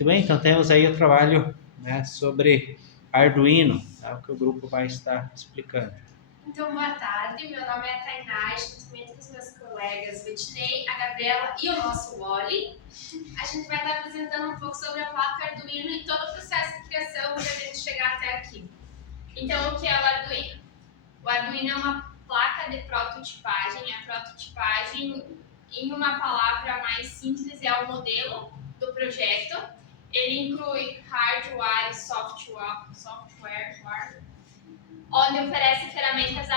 Muito bem, então temos aí o trabalho, né, sobre Arduino, é o que o grupo vai estar explicando. Então, boa tarde, meu nome é Tainá, juntamente com os meus colegas Vitinei, a Gabriela e o nosso Wally. A gente vai estar apresentando um pouco sobre a placa Arduino e todo o processo de criação para a gente chegar até aqui. Então, o que é o Arduino? O Arduino é uma placa de prototipagem. A prototipagem, em uma palavra mais simples, é o modelo do projeto. Ele inclui hardware e software, onde oferece ferramentas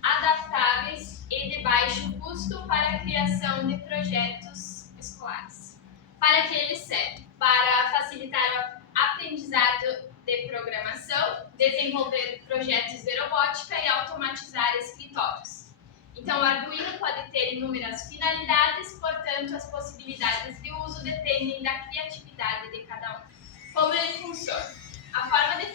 adaptáveis e de baixo custo para a criação de projetos escolares. Para que ele serve? Para facilitar o aprendizado de programação, desenvolver projetos de robótica e automatizar escritórios. Então, o Arduino pode ter inúmeras finalidades, portanto, as possibilidades de uso dependem da criatividade de cada um. Como ele funciona? A forma de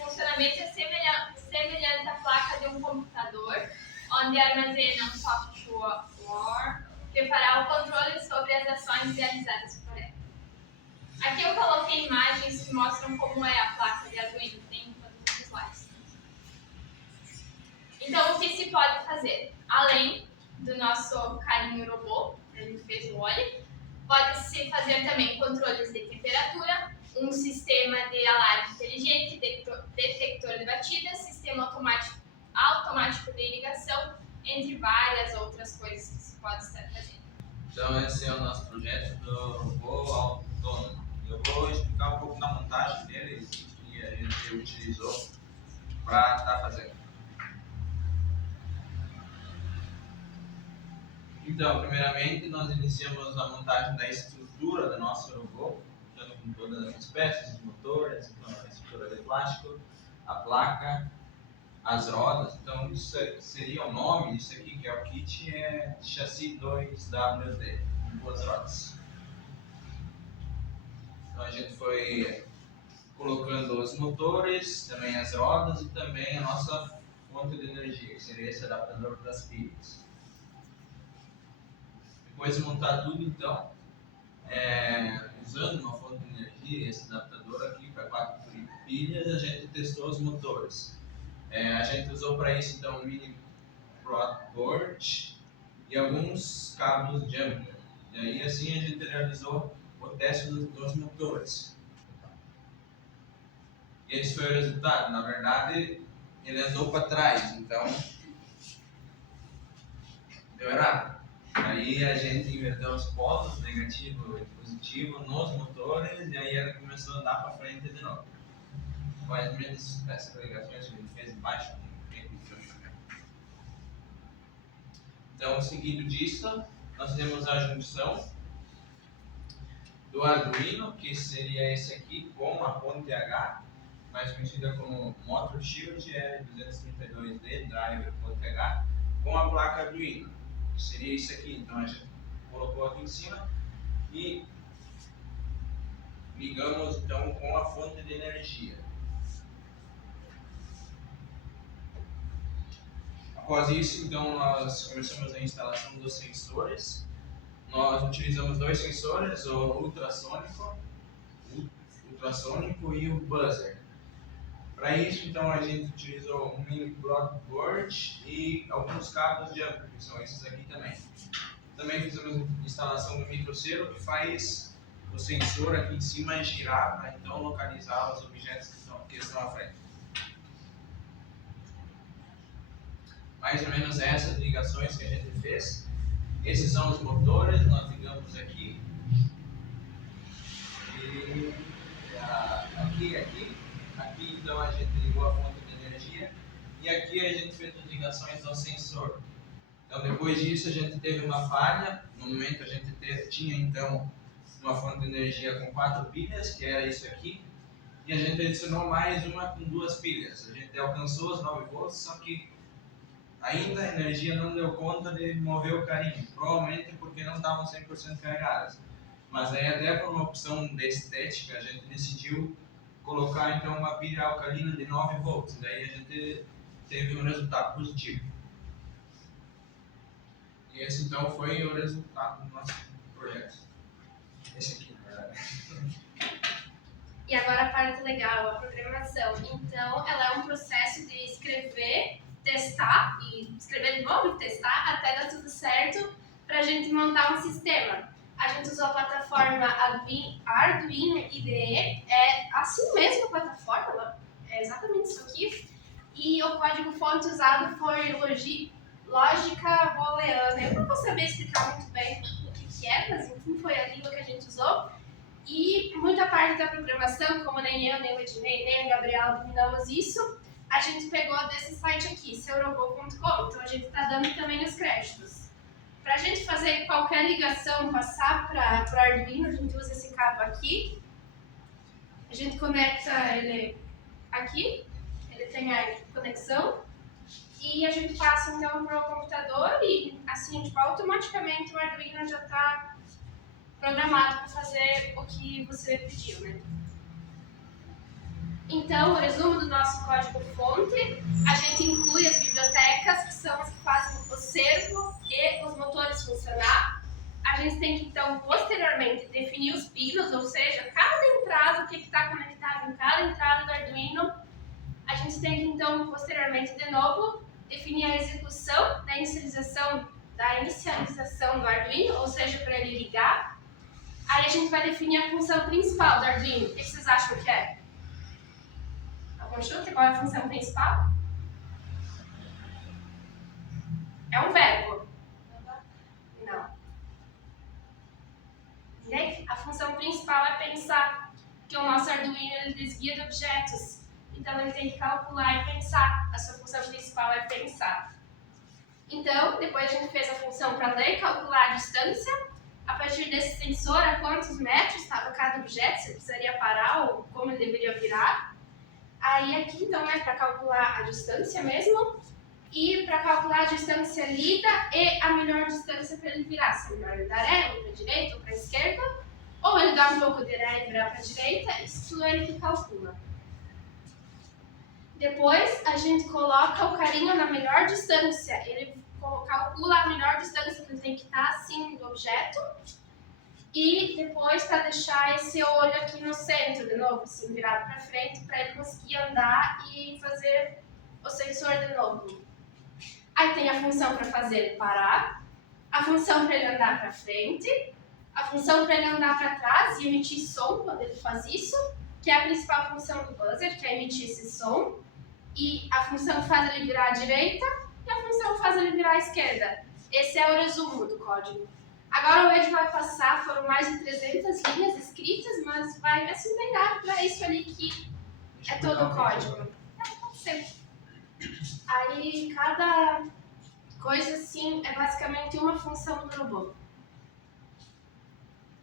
funcionamento é semelhante à placa de um computador, onde armazena um software que fará o controle sobre as ações realizadas por ela. Aqui eu coloquei imagens que mostram como é a placa de Arduino, tem em todos os slides. Então, o que se pode fazer? Além do nosso carinho robô, que a gente fez o Wally, pode-se fazer também controles de temperatura, um sistema de alarme inteligente, detector de batidas, sistema automático de ligação, entre várias outras coisas que se pode estar fazendo. Então esse é o nosso projeto do robô autônomo. Eu vou explicar um pouco da montagem dele que a gente utilizou para estar fazendo. Então, primeiramente, nós iniciamos a montagem da estrutura do nosso robô, com todas as peças, os motores, então, a estrutura de plástico, a placa, as rodas. Então, isso seria o nome, isso aqui que é o kit, é chassi 2WD, com 2 rodas. Então, a gente foi colocando os motores, também as rodas e também a nossa fonte de energia, que seria esse adaptador das pilhas. Depois de montar tudo, então, usando uma fonte de energia, esse adaptador aqui para 4 pilhas, a gente testou os motores. A gente usou para isso então um mini board e alguns cabos jumper. E aí assim a gente realizou o teste dos motores. E esse foi o resultado. Na verdade, ele andou para trás, então deu errado. Aí a gente inverteu os polos, negativo e positivo, nos motores e aí ele começou a andar para frente de novo. Mais ou menos essas ligações que a gente fez embaixo. Então, seguido disso, nós temos a junção do Arduino, que seria esse aqui, com a ponte H, mais conhecida como Motor Shield L232D Driver ponte H, com a placa Arduino, que seria isso aqui. Então, a gente colocou aqui em cima e ligamos então com a fonte de energia. Após isso, então, nós começamos a instalação dos sensores. Nós utilizamos 2 sensores, o ultrassônico e o buzzer. Para isso, então, a gente utilizou um mini breadboard e alguns cabos jumper, que são esses aqui também. Também fizemos a instalação do microselo, que faz o sensor aqui em cima girar para então localizar os objetos que estão à frente. Mais ou menos essas ligações que a gente fez. Esses são os motores, nós ligamos aqui. E aqui então a gente ligou a fonte de energia. E aqui a gente fez as ligações ao sensor. Então depois disso a gente teve uma falha. No momento a gente tinha então uma fonte de energia com 4 pilhas, que era isso aqui. E a gente adicionou mais uma com 2 pilhas. A gente alcançou os 9 volts, só que ainda a energia não deu conta de mover o carinho, provavelmente porque não estavam 100% carregadas. Mas aí até por uma opção de estética, a gente decidiu colocar então uma pilha alcalina de 9 volts. Daí a gente teve um resultado positivo. E esse então foi o resultado do nosso projeto. Esse aqui, na verdade. E agora a parte legal, a programação. Então, ela é um processo de escrever, testar, e escrever de novo e testar até dar tudo certo para a gente montar um sistema. A gente usou a plataforma Arduino IDE, é assim mesmo a plataforma, é exatamente isso aqui. E o código-fonte usado foi lógica booleana. Eu não vou saber explicar muito bem o que é, mas enfim, foi a língua que a gente usou. E muita parte da programação, como nem eu, nem o Ednei, nem a Gabriela dominamos isso, a gente pegou desse site aqui, seurobot.com, então a gente está dando também os créditos. Para a gente fazer qualquer ligação, passar para o Arduino, a gente usa esse cabo aqui, a gente conecta ele aqui, ele tem a conexão, e a gente passa então para o computador e assim, tipo, automaticamente o Arduino já está programado para fazer o que você pediu, né? Então, o resumo do nosso código-fonte, a gente inclui as bibliotecas, que são as que fazem o servo e os motores funcionar. A gente tem que, então, posteriormente, definir os pinos, ou seja, cada entrada, o que está conectado em cada entrada do Arduino. A gente tem que, então, posteriormente, de novo, definir a execução da inicialização do Arduino, ou seja, para ele ligar. Aí a gente vai definir a função principal do Arduino. O que vocês acham que é? Algum chute? Qual é a função principal? É um verbo. Não. E a função principal é pensar que o nosso Arduino ele desvia de objetos. Então ele tem que calcular e pensar. A sua função principal é pensar. Então, depois a gente fez a função para ler e calcular a distância. A partir desse sensor, a quantos metros estava cada objeto, se precisaria parar ou como ele deveria virar. Aí aqui então é para calcular a distância mesmo e para calcular a distância lida e a melhor distância para ele virar. Se é melhor ele dar ré, ou para a direita ou para a esquerda, ou ele dá um pouco de ré e virar para a direita, isso é ele que calcula. Depois a gente coloca o carinho na melhor distância, ele calcula a melhor distância que ele tem que estar acima do objeto e depois para deixar esse olho aqui no centro, de novo, assim, virado para frente, para ele conseguir andar e fazer o sensor de novo. Aí tem a função para fazer ele parar, a função para ele andar para frente, a função para ele andar para trás e emitir som quando ele faz isso, que é a principal função do buzzer, que é emitir esse som, e a função que faz ele virar à direita e a função faz ele virar à esquerda. Esse é o resumo do código. Agora o Ed vai passar, foram mais de 300 linhas escritas, mas vai assim pegar para isso ali que é todo o código. Pode ser. Aí cada coisa assim é basicamente uma função do robô.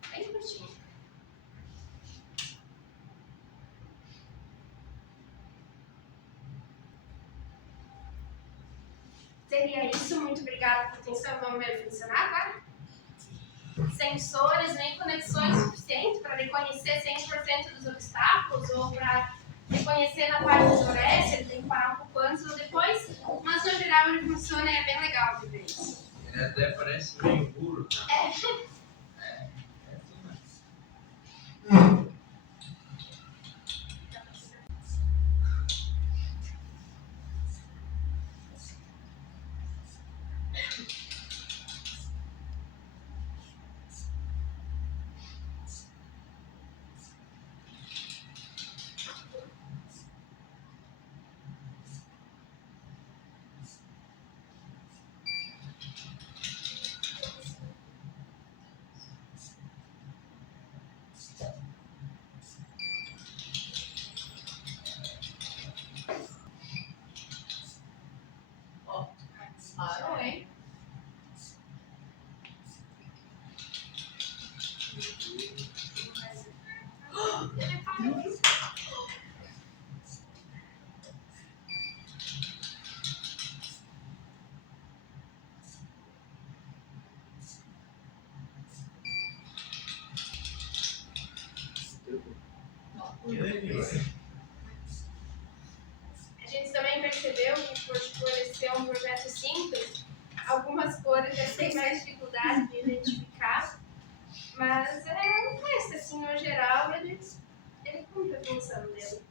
Bem curtinho. Seria isso, muito obrigada por atenção, vamos ver funcionar agora. Sensores nem conexões suficientes para reconhecer 100% dos obstáculos ou para reconhecer na parte do ré, se ele tem que parar um pouco antes ou depois, mas no geral ele funciona e é bem legal de ver isso. Ele até parece meio burro. Parou, hein? Ele parou. A gente também percebeu que por ser um projeto simples, algumas cores eles têm mais dificuldade de identificar, mas é um teste, assim, no geral, ele cumpre a função dele.